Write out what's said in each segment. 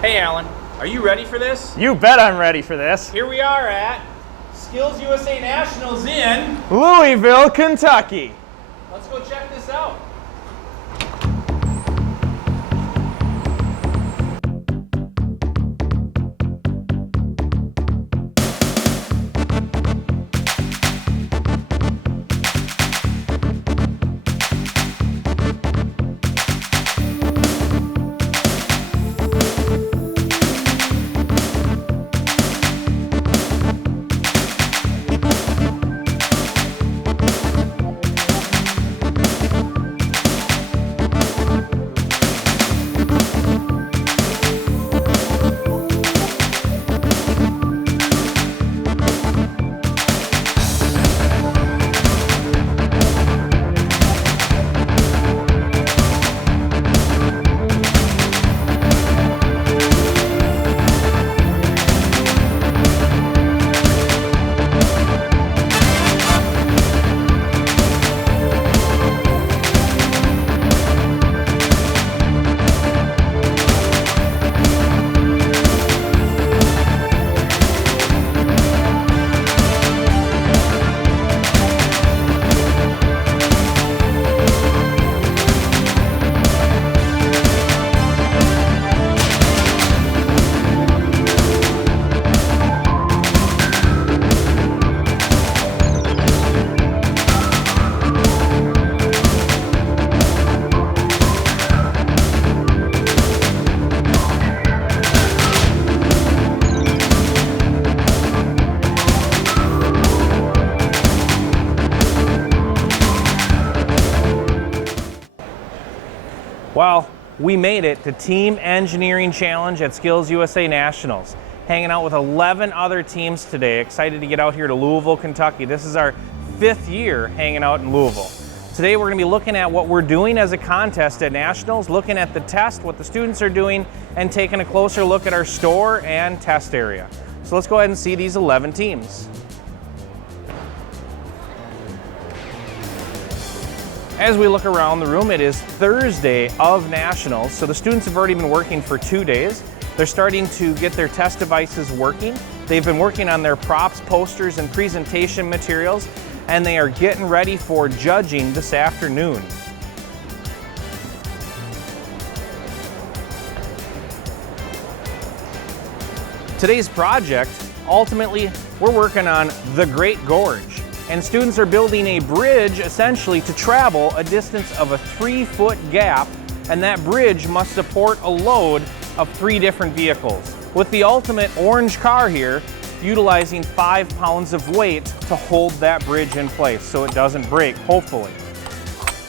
Hey Alan, are you ready for this? You bet I'm ready for this. Here we are at SkillsUSA Nationals in Louisville, Kentucky. Let's go check this out. Well, we made it to Team Engineering Challenge at SkillsUSA Nationals. Hanging out with 11 other teams today. Excited to get out here to Louisville, Kentucky. This is our 5th year hanging out in Louisville. Today we're going to be looking at what we're doing as a contest at Nationals, looking at the test, what the students are doing, and taking a closer look at our store and test area. So let's go ahead and see these 11 teams. As we look around the room, it is Thursday of Nationals, so the students have already been working for 2 days. They're starting to get their test devices working. They've been working on their props, posters, and presentation materials, and they are getting ready for judging this afternoon. Today's project, ultimately, we're working on the Great Gorge. And students are building a bridge essentially to travel a distance of a 3-foot gap, and that bridge must support a load of 3 different vehicles. With the ultimate orange car here, utilizing 5 pounds of weight to hold that bridge in place so it doesn't break, hopefully.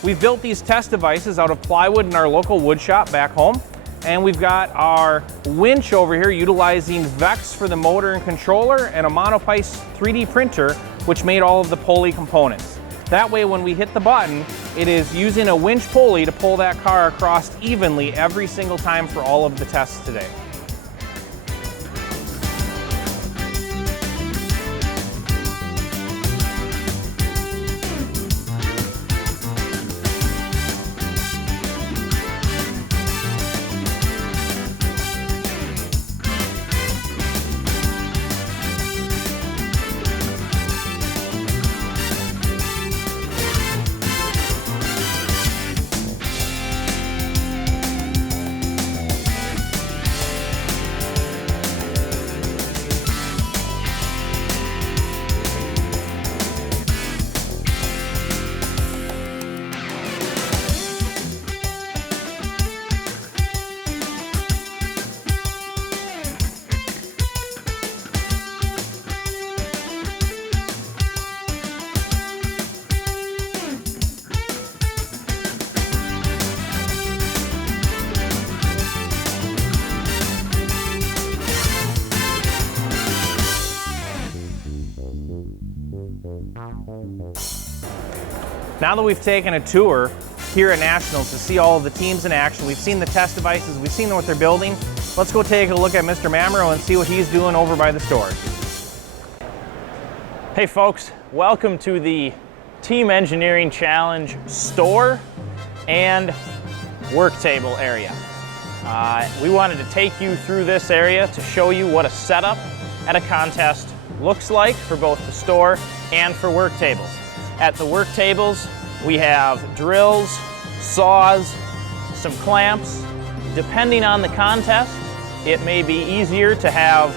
We've built these test devices out of plywood in our local wood shop back home. And we've got our winch over here utilizing Vex for the motor and controller and a Monopice 3D printer, which made all of the pulley components. That way when we hit the button, it is using a winch pulley to pull that car across evenly every single time for all of the tests today. Now that we've taken a tour here at Nationals to see all of the teams in action, we've seen the test devices, we've seen what they're building, let's go take a look at Mr. Mamro and see what he's doing over by the store. Hey folks, welcome to the Team Engineering Challenge store and work table area. We wanted to take you through this area to show you what a setup at a contest looks like for both the store and for work tables. At the work tables, we have drills, saws, some clamps. Depending on the contest, it may be easier to have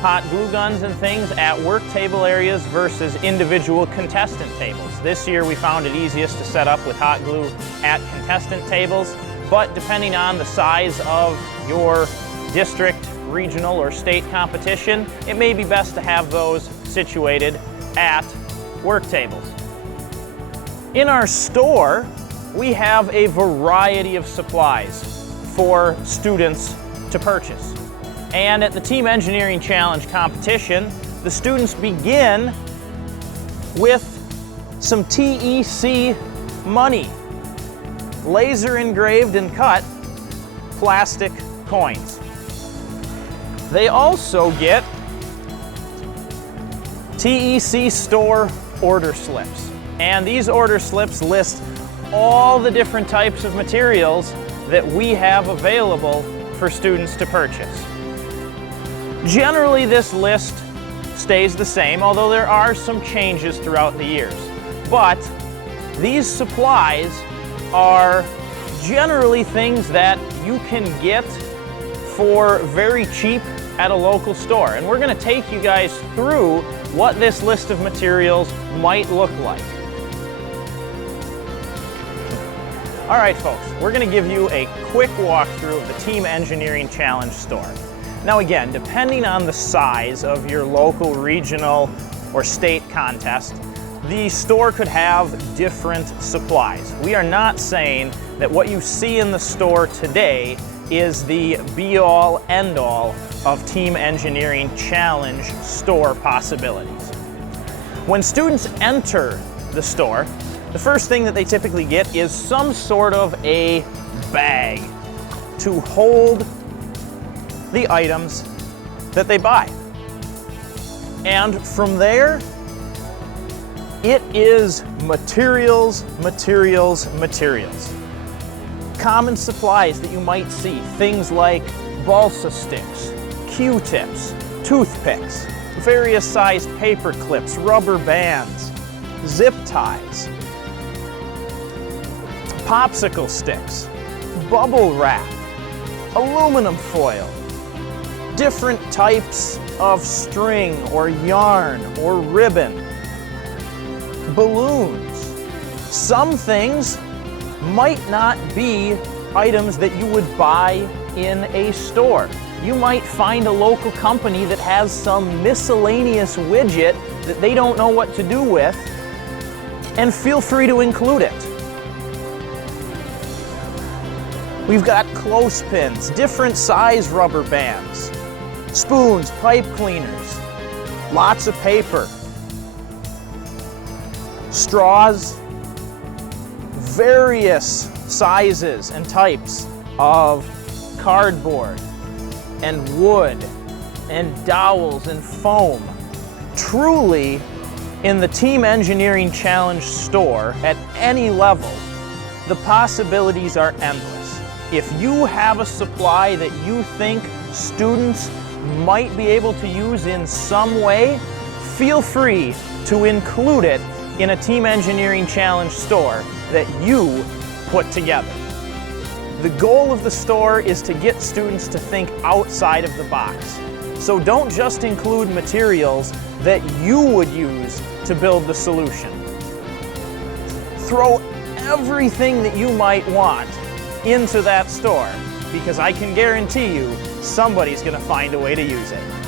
hot glue guns and things at work table areas versus individual contestant tables. This year we found it easiest to set up with hot glue at contestant tables, but depending on the size of your district, regional, or state competition, it may be best to have those situated at work tables. In our store, we have a variety of supplies for students to purchase. And at the Team Engineering Challenge competition, the students begin with some TEC money, laser engraved and cut plastic coins. They also get TEC Store order slips. And these order slips list all the different types of materials that we have available for students to purchase. Generally, this list stays the same, although there are some changes throughout the years. But these supplies are generally things that you can get for very cheap at a local store. And we're going to take you guys through what this list of materials might look like. All right, folks, we're going to give you a quick walkthrough of the Team Engineering Challenge store. Now again, depending on the size of your local, regional, or state contest, the store could have different supplies. We are not saying that what you see in the store today is the be-all, end-all of Team Engineering Challenge store possibilities. When students enter the store, the first thing that they typically get is some sort of a bag to hold the items that they buy. And from there, it is materials, materials, materials. Common supplies that you might see, things like balsa sticks, Q-tips, toothpicks, various sized paper clips, rubber bands, zip ties, popsicle sticks, bubble wrap, aluminum foil, different types of string or yarn or ribbon, balloons. Some things might not be items that you would buy in a store. You might find a local company that has some miscellaneous widget that they don't know what to do with, and feel free to include it. We've got clothespins, different size rubber bands, spoons, pipe cleaners, lots of paper, straws, various sizes and types of cardboard and wood and dowels and foam. Truly, in the Team Engineering Challenge store at any level, the possibilities are endless. If you have a supply that you think students might be able to use in some way, feel free to include it in a Team Engineering Challenge store that you put together. The goal of the store is to get students to think outside of the box. So don't just include materials that you would use to build the solution. Throw everything that you might want into that store, because I can guarantee you somebody's going to find a way to use it.